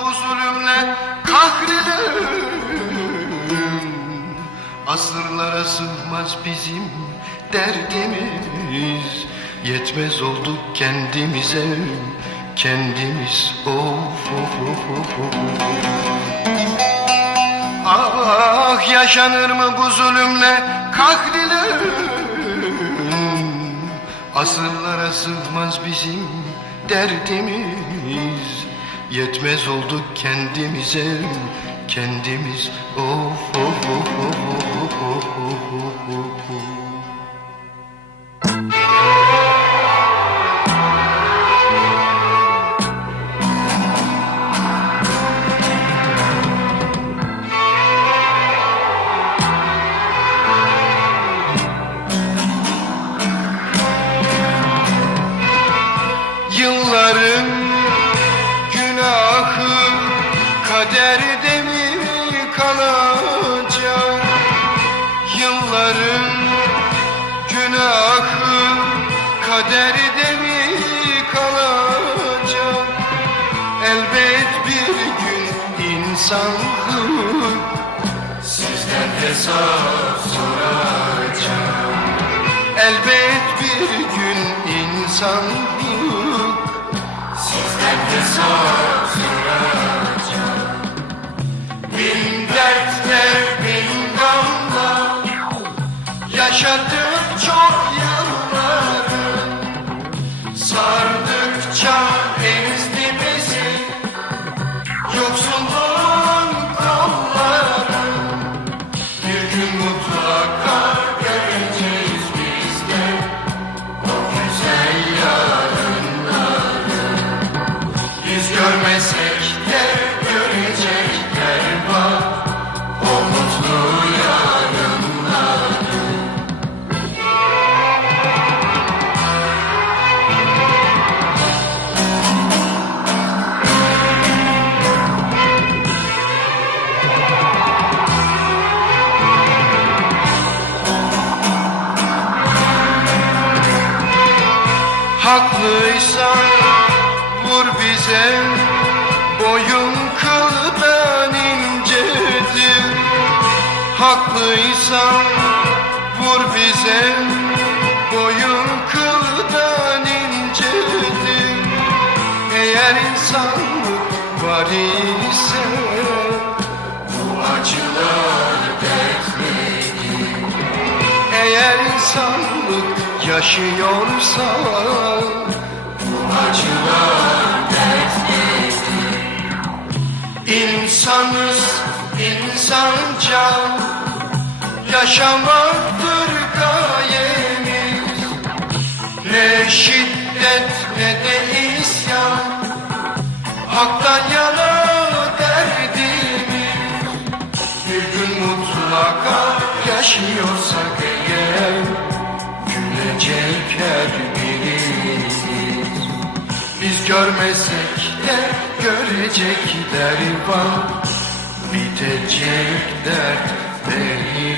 Bu zulümle kahrilim Asırlara sığmaz bizim derdimiz. Yetmez olduk kendimize kendimiz of of of of of. Ah yaşanır mı bu zulümle kahrilim Asırlara sığmaz bizim derdimiz Yetmez olduk kendimize kendimiz Of of of of of of of of of of kaderde mi kalacak? Elbet bir gün insanlık sizden hesap soracak. Elbet bir gün insanlık sizden hesap soracak. Haklıysan vur bize Boyun kıldan incedir Haklıysan vur bize Boyun kıldan incedir Eğer insanlık var ise Bu acılar eğer insanlık yaşıyorsa Bu acılar dertlidir İnsanız insanca Yaşamaktır gayemiz. Ne şiddet ne de isyan Haktan yana derdimiz. Bir gün mutlaka yaşıyorsak görmesek de görecek derman Bitecek dertlerim